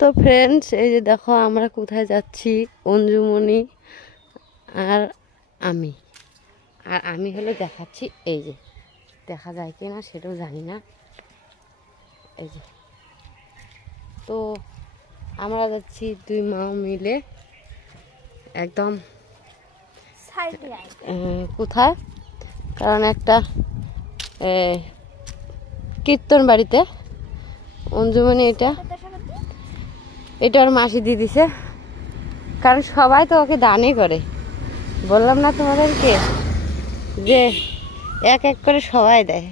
তো ফ্রেন্ডস, এই যে দেখো আমরা কোথায় যাচ্ছি। অঞ্জুমণি আর আমি হলো দেখাচ্ছি। এই যে দেখা যায় কি না সেটাও জানি না। এই যে তো আমরা যাচ্ছি দুই মা মিলে একদম কোথায়, কারণ একটা কীর্তন বাড়িতে। অঞ্জুমণি এটা ওর মাসি দিয়ে দিছে, কারণ সবাই তো ওকে দানই করে। বললাম না তোমাদেরকে যে এক এক করে সবাই দেয়,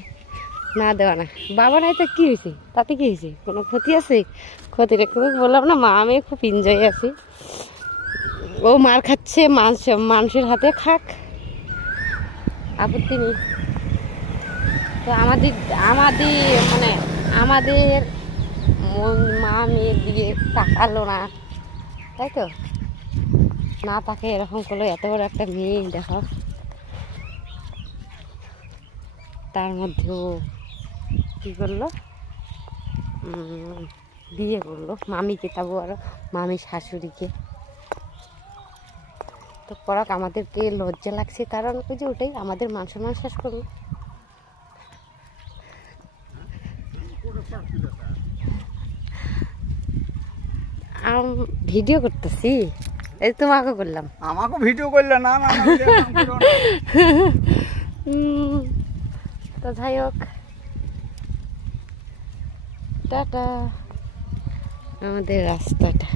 না দেওয়া না। বাবা নাই তো কী হয়েছে, তাতে কী হয়েছে, কোনো ক্ষতি আছে? ক্ষতি রেখে বললাম না, মা আমি খুব এনজয় আছি। ও মার খাচ্ছে, মানুষের হাতে খাক, আপত্তি নেই। তো আমাদের মা মেয়ের দিকে তাকালো না, তাই তো না, তাকে এরকম করলো। এত বড় একটা মেয়ে দেখো, তার মধ্যেও কি করলো, বিয়ে করলো মামিকে, তাবো আরো মামি শাশুড়িকে। তো পরাক আমাদেরকে লজ্জা লাগছে, কারণ ওই যে ওটাই আমাদের মান সম্মান শেষ করলো। ভিডিও করতেছি, এই তোমাকে করলাম, আমাকে ভিডিও করলে না। তো যাই হোক, টাটা। আমাদের রাস্তাটা